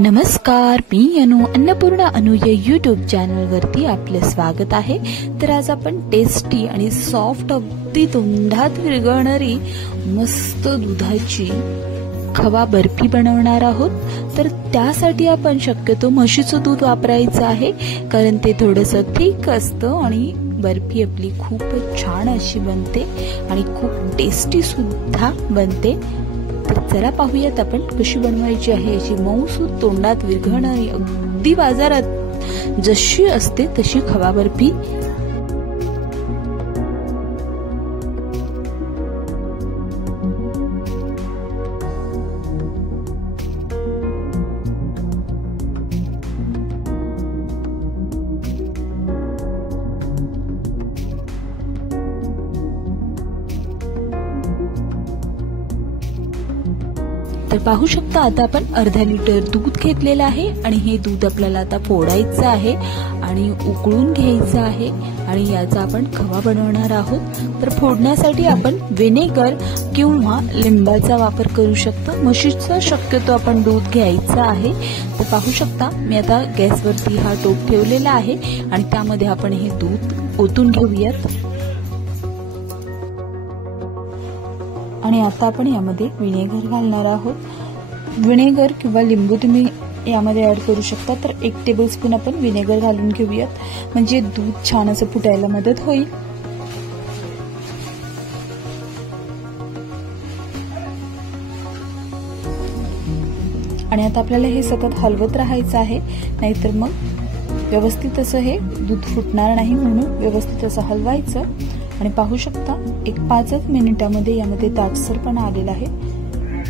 नमस्कार, मी अन्नपूर्णा अनु या यूट्यूब चॅनलवरती आपले स्वागत आहे। तर आज आपण टेस्टी आणि सॉफ्ट अगदी तोंडात विरघळणारी मस्त दुधाची खवा बर्फी बनवणार आहोत। तर त्यासाठी आपण शक्यतो म्हशीचं दूध वापरायचं आहे, कारण ते थोडंसं थिक असतं आणि बर्फी आपली खूप छान अशी बनते आणि खूप टेस्टी सुद्धा बनते। तर चला पाहूयात आपण कशी बनवायची आहे अशी मऊसूत तोंडात विरघळणारी अगदी बाजारात जशी असते तशी खवा बर्फी। तर पाहू शकता आता आपण अर्धा लिटर दूध घेतलेलं आहे आणि हे दूध आपल्याला आता फोडायचं आहे आणि उकळून घ्यायचं आहे आणि याचा आपण खवा बनवणार आहोत। तर फोडण्यासाठी आपण व्हिनेगर किंवा लिंबाचा वापर करू शकतो। म्हशीचं शक्यतो आपण दूध घ्यायचं आहे। तर पाहू शकता मी आता गॅसवरती हा टोप ठेवलेला आहे आणि त्यामध्ये आपण हे दूध ओतून घेऊयात आणि आता आपण यामध्ये व्हिनेगर घालणार आहोत। व्हिनेगर किंवा लिंबू तुम्ही यामध्ये ऍड करू शकता। तर 1 टेबलस्पून आपण व्हिनेगर घालून घेऊयात, म्हणजे दूध छान असं फुटायला मदत होईल। आणि आता आपल्याला हे सतत हलवत राहायचं आहे, नाहीतर मग व्यवस्थित असं हे दूध फुटणार नाही, म्हणून व्यवस्थित असं हलवायचं। आणि पाहू शकता एक 5 मिनिटांमध्ये यामध्ये दाटसरपणा आलेला आहे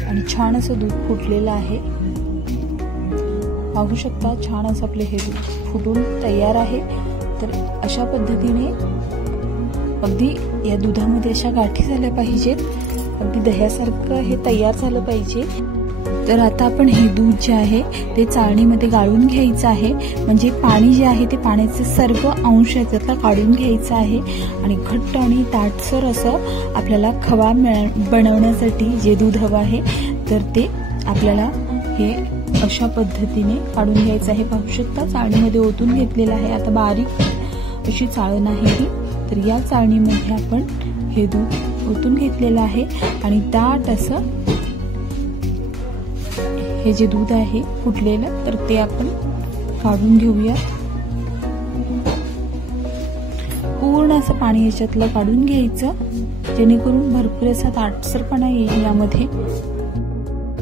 आणि छान असं दूध फुटलेलं आहे। पाहू शकता छान असं आपले हे दूध फुटून तयार आहे। तर अशा पद्धतीने अगदी या दुधामध्ये अशा गाठी झाल्या पाहिजेत, अगदी दह्यासारखं हे तयार झालं पाहिजे। तर आता आपण हे दूध जे आहे ते चाळणीमध्ये गाळून घ्यायचं आहे, म्हणजे पाणी जे आहे ते पाण्याचे सर्व अंश याच्यातला काढून घ्यायचं आहे आणि घट्ट आणि दाटसर असं आपल्याला खवा बनवण्यासाठी जे दूध हवं आहे तर ते आपल्याला हे अशा पद्धतीने काढून घ्यायचं आहे। पाहू शकता चाळणीमध्ये ओतून घेतलेलं आहे। आता बारीक अशी चाळण आहे ही, तर या चाळणीमध्ये आपण हे दूध ओतून घेतलेलं आहे आणि दाट असं हे जे दूध आहे फुटलेलं तर ते आपण काढून घेऊया। पूर्ण असं पाणी याच्यातलं काढून घ्यायचं, जेणेकरून भरपूर असा दाटसरपणा येईल यामध्ये।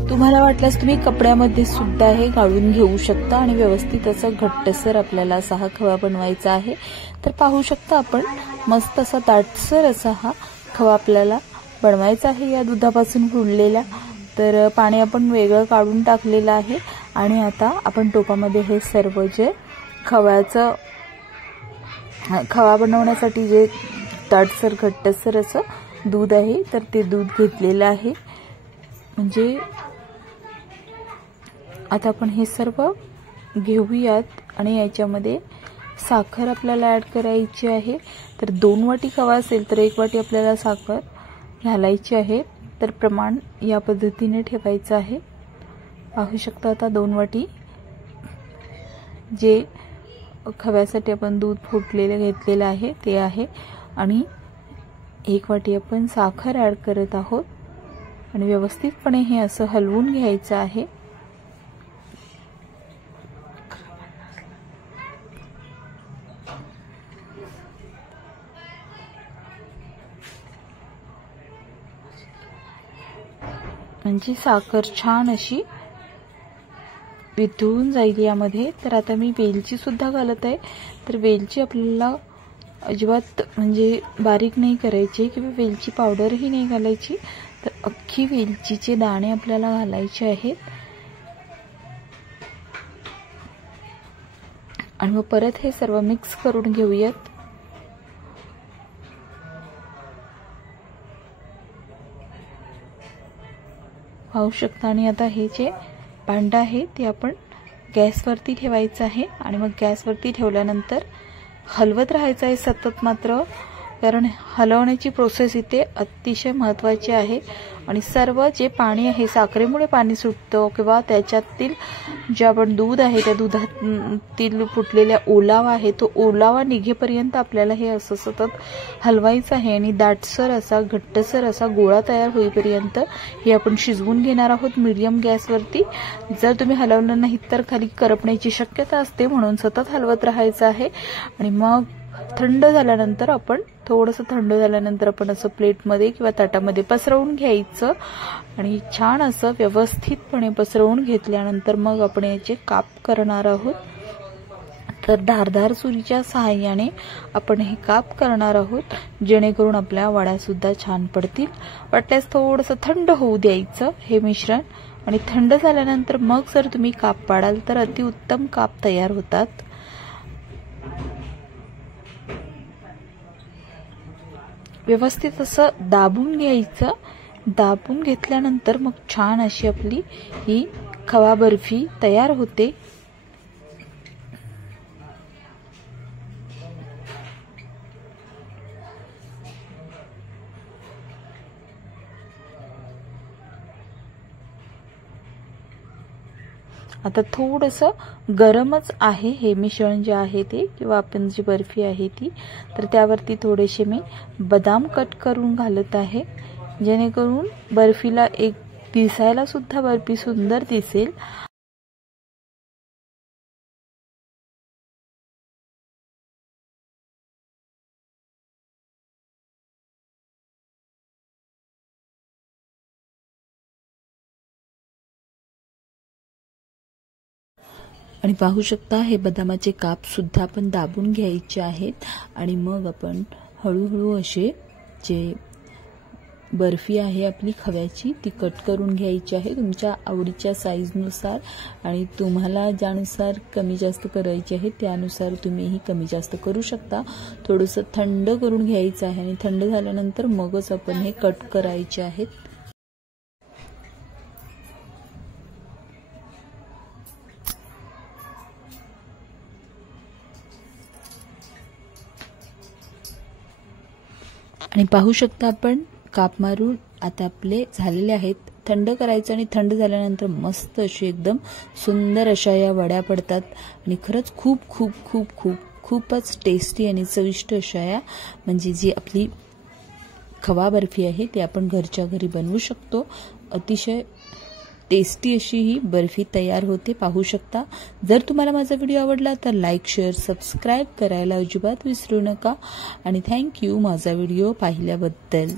तुम्हाला वाटल्यास तुम्ही कपड्यामध्ये सुद्धा हे गाळून घेऊ शकता आणि व्यवस्थित असं घट्टसर आपल्याला असा हा खवा बनवायचा आहे। तर पाहू शकता आपण मस्त असा दाटसर असा हा खवा आपल्याला बनवायचा आहे या दुधापासून फुललेला। तर पाणी आपण वेगळं काढून टाकलेलं आहे आणि आता आपण टोपामध्ये हे सर्व जे खवा बनवण्यासाठी जे दाटसर घट्टसर असं दूध आहे तर ते दूध घेतलेलं आहे। म्हणजे आता आपण हे सर्व घेऊयात आणि याच्यामध्ये साखर आपल्याला ऍड करायची आहे। तर 2 वाटी खवा असेल तर 1 वाटी आपल्याला साखर घालायची आहे। तर प्रमाण या पद्धतीने ठेवायचं आहे। पाहू शकता आता 2 वाटी जे खव्यासाठी आपण दूध फुटलेलं घेतलेलं आहे ते आहे आणि 1 वाटी आपण साखर ऍड करत आहोत आणि व्यवस्थितपणे हे असं हलवून घ्यायचं आहे। म्हणजे साखर छान अशी वितळून जाईल यामध्ये। तर आता मी वेलची सुद्धा घालत आहे। तर वेलची आपल्याला अजिबात म्हणजे बारीक नाही करायची किंवा वेलची पावडरही नाही घालायची, तर अख्खी वेलचीचे दाणे आपल्याला घालायचे आहेत आणि मग परत हे सर्व मिक्स करून घेऊयात। पाहू शकता आणि आता हे जे भांडं आहे ते आपण गॅसवरती ठेवायचं आहे आणि मग गॅसवरती ठेवल्यानंतर हलवत राहायचं आहे सतत, मात्र कारण हलवण्याची प्रोसेस इथे अतिशय महत्त्वाची आहे आणि सर्व जे पाणी आहे, साखरेमुळे पाणी सुटतं किंवा त्याच्यातील जे आपण दूध आहे त्या दुधातील फुटलेला ओलावा आहे तो ओलावा निघेपर्यंत आपल्याला हे असं सतत हलवायचं आहे आणि दाटसर असा घट्टसर असा गोळा तयार होईपर्यंत हे आपण शिजवून घेणार आहोत मीडियम गॅसवरती। जर तुम्ही हलवलं नाही तर खाली करपण्याची शक्यता असते, म्हणून सतत हलवत राहायचं आहे। आणि मग थंड झाल्यानंतर आपण असं प्लेटमध्ये किंवा ताटामध्ये पसरवून घ्यायचं आणि छान असं व्यवस्थितपणे पसरवून घेतल्यानंतर मग आपण याचे काप करणार आहोत। तर धारदार सुरीच्या सहाय्याने आपण हे काप करणार आहोत, जेणेकरून आपल्या वड्या सुद्धा छान पडतील। वाटल्यास थोडंसं थंड होऊ द्यायचं हे मिश्रण आणि थंड झाल्यानंतर मग जर तुम्ही काप पाडाल तर अतिउत्तम काप तयार होतात। व्यवस्थित असं दाबून घ्यायचं। दाबून घेतल्यानंतर मग छान अशी आपली ही खवा बर्फी तयार होते। आता थोडंसं गरमच आहे हे मिश्रण जे आहे ते, किंवा आपण जी बर्फी आहे ती, तर त्यावरती थोडेसे मी बदाम कट करून घालत आहे, जेणेकरून बर्फीला एक दिसायला सुद्धा बर्फी सुंदर दिसेल। आणि पाहू शकता हे बदामाचे काप सुद्धा आपण दाबून घ्यायचे आहेत आणि मग आपण हळूहळू असे जे बर्फी आहे आपली खव्याची ती कट करून घ्यायची आहे तुमच्या आवडीच्या साईजनुसार, आणि तुम्हाला ज्यानुसार कमी जास्त करायची आहे त्यानुसार तुम्ही ही कमी जास्त करू शकता। थोडंसं थंड करून घ्यायचं आहे आणि थंड झाल्यानंतर मगच आपण हे कट करायचे आहेत। आणि पाहू शकता आपण काप मारून आता आपले झालेले आहेत। थंड करायचं आणि थंड झाल्यानंतर मस्त अशी एकदम सुंदर अशा या वड्या पडतात आणि खरंच खूप खूप खूप खूप खूपच टेस्टी आणि चविष्ट अशा या म्हणजे जी आपली खवा बर्फी आहे ती आपण घरच्या घरी बनवू शकतो। अतिशय टेस्टी अशी ही बर्फी तयार होते, पाहू शकता। जर तुम्हाला माझा व्हिडिओ आवडला तर लाईक, शेअर, सबस्क्राइब करायला अजिबात विसरू नका आणि थँक यू माझा व्हिडिओ पाहिल्याबद्दल।